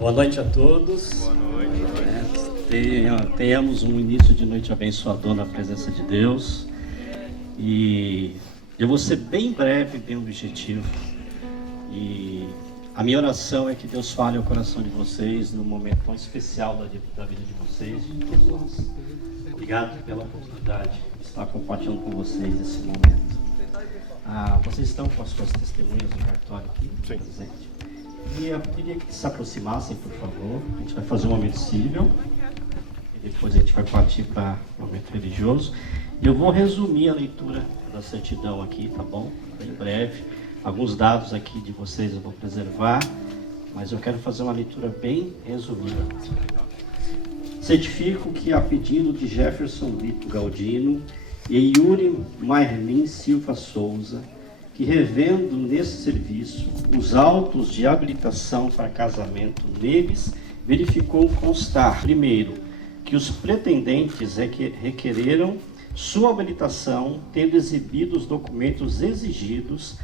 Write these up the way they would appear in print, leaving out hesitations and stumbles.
Boa noite a todos. Boa noite. Tenhamos um início de noite abençoador na presença de Deus. E eu vou ser bem breve, bem objetivo. E a minha oração é que Deus fale ao coração de vocês num momento tão especial da vida de vocês, de todos nós. Obrigado pela oportunidade de estar compartilhando com vocês esse momento. Vocês estão com as suas testemunhas no cartório aqui? Sim. Presente. E eu queria que se aproximassem, por favor. A gente vai fazer um momento cível e depois a gente vai partir para o momento religioso. E eu vou resumir a leitura da certidão aqui, tá bom? Bem breve. Alguns dados aqui de vocês eu vou preservar, mas eu quero fazer uma leitura bem resumida. Certifico que, a pedido de Jefferson Lito Galdino e Yuri Mairlin Silva Souza, que, revendo nesse serviço os autos de habilitação para casamento neles, verificou constar, primeiro, que os pretendentes requereram sua habilitação, tendo exibido os documentos exigidos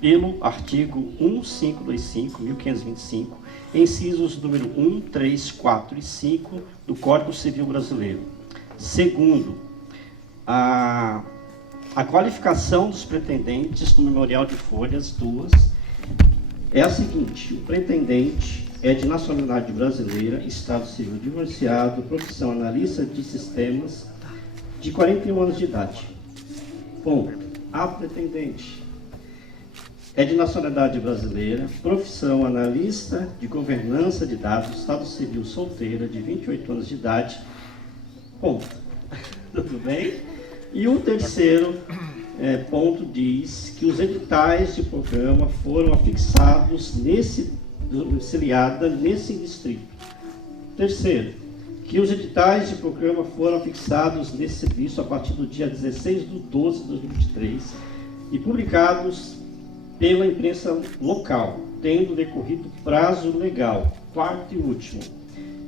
pelo artigo 1525, incisos número 1, 3, 4 e 5 do Código Civil Brasileiro. Segundo, a qualificação dos pretendentes no memorial de folhas 2 é a seguinte: o pretendente é de nacionalidade brasileira, estado civil divorciado, profissão analista de sistemas, de 41 anos de idade. Ponto. A pretendente é de nacionalidade brasileira, profissão analista de governança de dados, estado civil solteira, de 28 anos de idade. Ponto. Tudo bem? E o terceiro ponto diz que os editais de programa foram afixados domiciliada nesse distrito. Terceiro, que os editais de programa foram fixados nesse serviço a partir do dia 16/12/2023 e publicados pela imprensa local, tendo decorrido prazo legal. Quarto e último,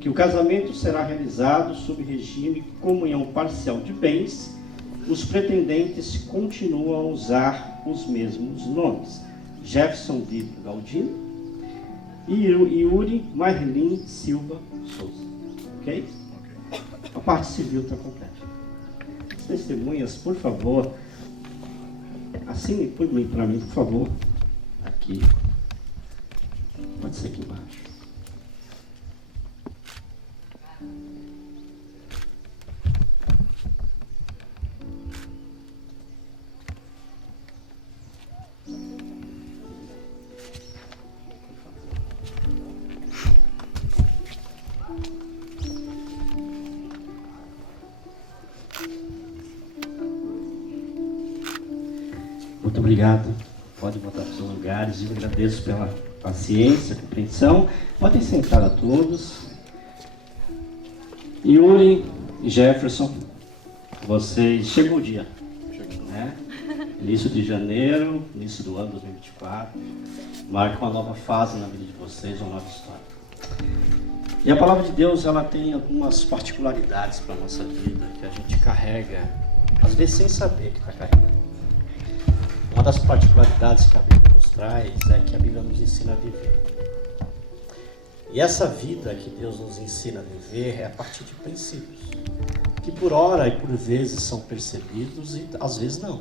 que o casamento será realizado sob regime de comunhão parcial de bens. Os pretendentes continuam a usar os mesmos nomes: Jefferson Lito Galdino e Yuri Mairlin Silva Souza. Ok? A parte civil está completa. As testemunhas, por favor, assine para mim, por favor. Aqui. Pode ser aqui embaixo. Muito obrigado. Pode botar para os seus lugares. Eu agradeço pela paciência, compreensão. Podem sentar a todos. Yuri e Jefferson, vocês... Chegou o dia, né? Início de janeiro, início do ano 2024. Marca uma nova fase na vida de vocês, uma nova história. E a palavra de Deus, ela tem algumas particularidades para a nossa vida que a gente carrega, às vezes sem saber que está carregando. Uma das particularidades que a Bíblia nos traz é que a Bíblia nos ensina a viver. E essa vida que Deus nos ensina a viver é a partir de princípios, que por hora e por vezes são percebidos e às vezes não.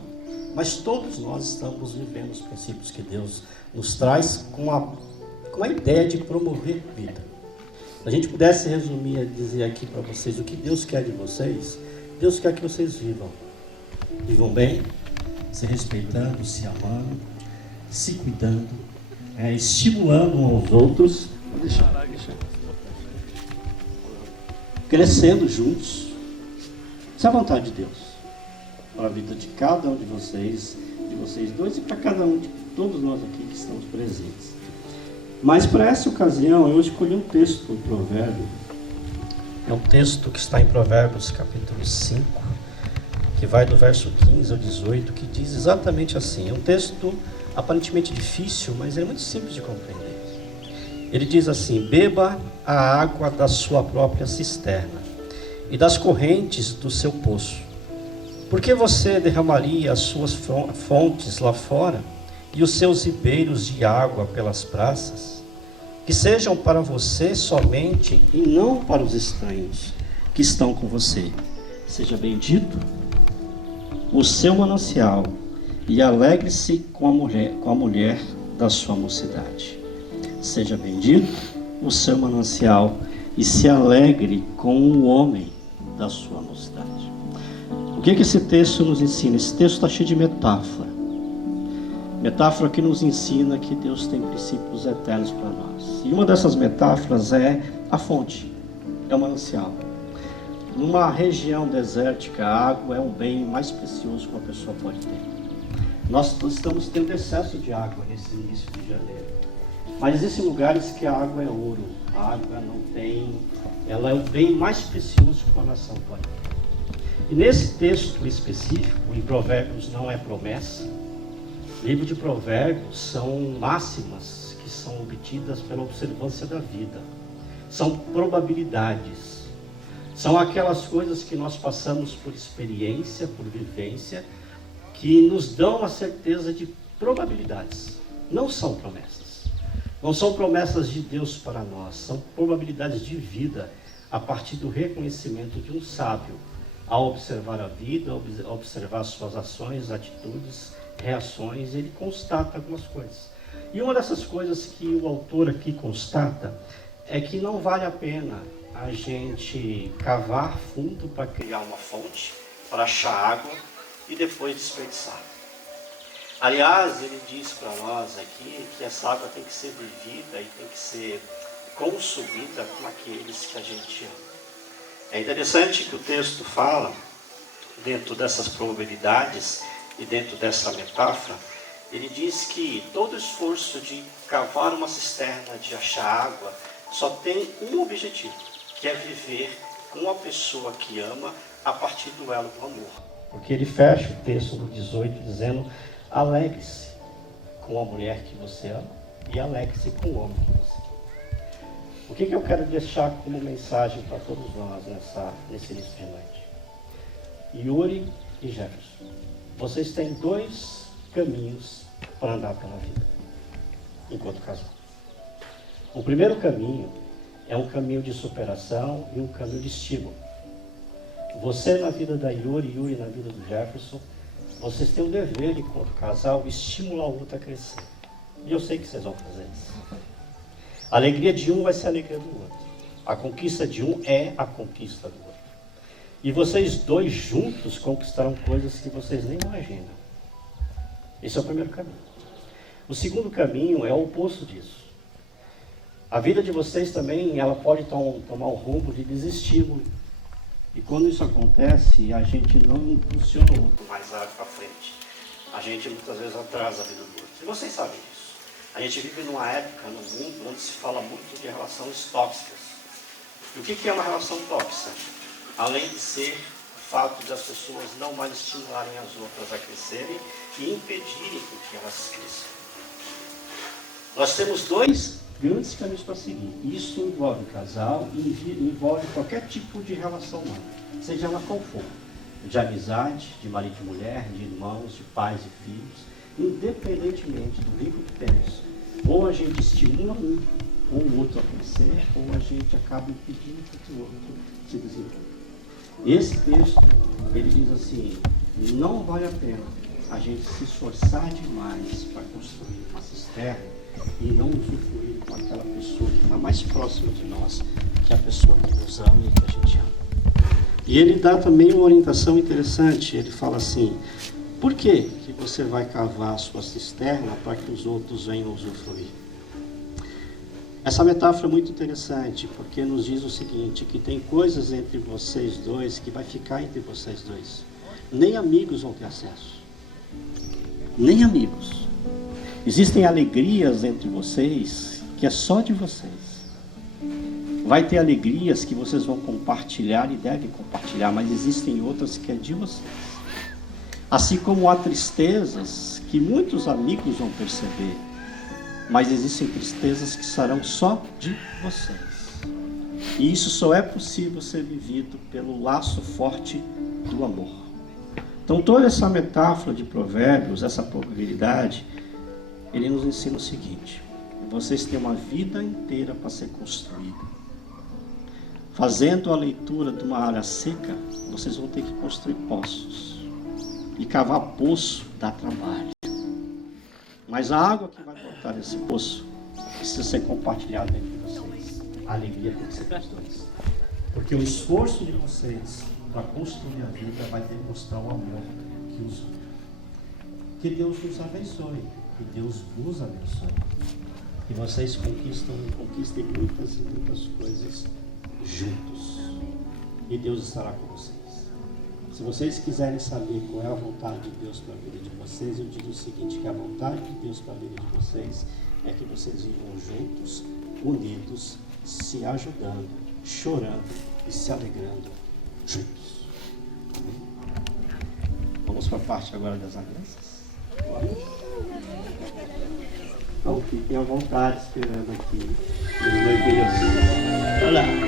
Mas todos nós estamos vivendo os princípios que Deus nos traz com a ideia de promover vida. Se a gente pudesse resumir e dizer aqui para vocês o que Deus quer de vocês, Deus quer que vocês vivam bem, se respeitando, se amando, se cuidando, estimulando uns aos outros, crescendo juntos. Essa é a vontade de Deus para a vida de cada um de vocês dois e para cada um de todos nós aqui que estamos presentes. Mas para essa ocasião eu escolhi um texto do provérbio. É um texto que está em Provérbios capítulo 5, que vai do verso 15 ao 18, que diz exatamente assim. É um texto aparentemente difícil, mas é muito simples de compreender. Ele diz assim: beba a água da sua própria cisterna e das correntes do seu poço. Por que você derramaria as suas fontes lá fora e os seus ribeiros de água pelas praças? que sejam para você somente e não para os estranhos que estão com você. Seja bendito o seu manancial e alegre-se com a mulher da sua mocidade. Seja bendito o seu manancial e se alegre com o homem da sua mocidade. O que esse texto nos ensina? Esse texto está cheio de metáfora. Metáfora que nos ensina que Deus tem princípios eternos para nós. E uma dessas metáforas é a fonte, é o manancial. Numa região desértica, a água é um bem mais precioso que uma pessoa pode ter. Nós estamos tendo excesso de água nesse início de janeiro. Mas existem lugares que a água é ouro, a água não tem, ela é o bem mais precioso que uma nação pode ter. E nesse texto específico, em Provérbios não é promessa, o livro de Provérbios são máximas que são obtidas pela observância da vida, são probabilidades, são aquelas coisas que nós passamos por experiência, por vivência, que nos dão a certeza de probabilidades, não são promessas. Não são promessas de Deus para nós, são probabilidades de vida a partir do reconhecimento de um sábio, ao observar a vida, ao observar suas ações, atitudes, reações, ele constata algumas coisas. E uma dessas coisas que o autor aqui constata é que não vale a pena a gente cavar fundo para criar uma fonte, para achar água e depois desperdiçar. Aliás, ele diz para nós aqui que essa água tem que ser vivida e tem que ser consumida com aqueles que a gente ama. É interessante que o texto fala, dentro dessas probabilidades e dentro dessa metáfora, ele diz que todo esforço de cavar uma cisterna, de achar água, só tem um objetivo, que é viver com a pessoa que ama a partir do elo do amor. Porque ele fecha o texto no 18 dizendo: alegre-se com a mulher que você ama e alegre-se com o homem que você ama. O que eu quero deixar como mensagem para todos nós nesse início de noite? Yuri e Jefferson, vocês têm dois caminhos para andar pela vida, enquanto casal. O primeiro caminho é um caminho de superação e um caminho de estímulo. Você na vida da Yuri na vida do Jefferson, vocês têm o dever, enquanto casal, estimular o outro a crescer. E eu sei que vocês vão fazer isso. A alegria de um vai ser a alegria do outro. A conquista de um é a conquista do outro. E vocês dois juntos conquistarão coisas que vocês nem imaginam. Esse é o primeiro caminho. O segundo caminho é o oposto disso. A vida de vocês também, ela pode tomar um rumo de desestímulo. E quando isso acontece, a gente não impulsiona o outro mais para frente. A gente muitas vezes atrasa a vida do outro. E vocês sabem disso. A gente vive numa época no mundo onde se fala muito de relações tóxicas. E o que é uma relação tóxica? Além de ser o fato de as pessoas não mais estimularem as outras a crescerem e impedirem que elas cresçam. Nós temos dois grandes caminhos para seguir. Isso envolve casal e envolve qualquer tipo de relação humana, seja ela qual for. De amizade, de marido e mulher, de irmãos, de pais e filhos, independentemente do vínculo que temos. Ou a gente estimula um ou o outro a crescer, ou a gente acaba impedindo que o outro se desenvolva. Esse texto, ele diz assim: não vale a pena a gente se esforçar demais para construir uma cisterna e não usufruir com aquela pessoa que está mais próxima de nós, que é a pessoa que nos ama e que a gente ama. E ele dá também uma orientação interessante. Ele fala assim: por que você vai cavar a sua cisterna para que os outros venham usufruir? Essa metáfora é muito interessante, porque nos diz o seguinte, que tem coisas entre vocês dois que vai ficar entre vocês dois. Nem amigos vão ter acesso. Nem amigos. Existem alegrias entre vocês que é só de vocês. Vai ter alegrias que vocês vão compartilhar e devem compartilhar, mas existem outras que é de vocês. Assim como há tristezas que muitos amigos vão perceber, mas existem tristezas que serão só de vocês. E isso só é possível ser vivido pelo laço forte do amor. Então toda essa metáfora de Provérbios, essa probabilidade, ele nos ensina o seguinte: E vocês têm uma vida inteira para ser construída. Fazendo a leitura de uma área seca, vocês vão ter que construir poços. E cavar poço dá trabalho. Mas a água que vai botar nesse poço precisa ser compartilhada entre vocês. A alegria tem que ser dos dois. Porque o esforço de vocês para construir a vida vai demonstrar o amor que os une. Que Deus nos abençoe. Que Deus vos abençoe. Que vocês conquistem muitas e muitas coisas juntos. E Deus estará com vocês. Se vocês quiserem saber qual é a vontade de Deus para a vida de vocês, eu digo o seguinte, que a vontade de Deus para a vida de vocês é que vocês vivam juntos, unidos, se ajudando, chorando e se alegrando juntos. Amém? Vamos para a parte agora das alianças. Então, fiquem à vontade esperando aqui. Meu Deus. Olha lá.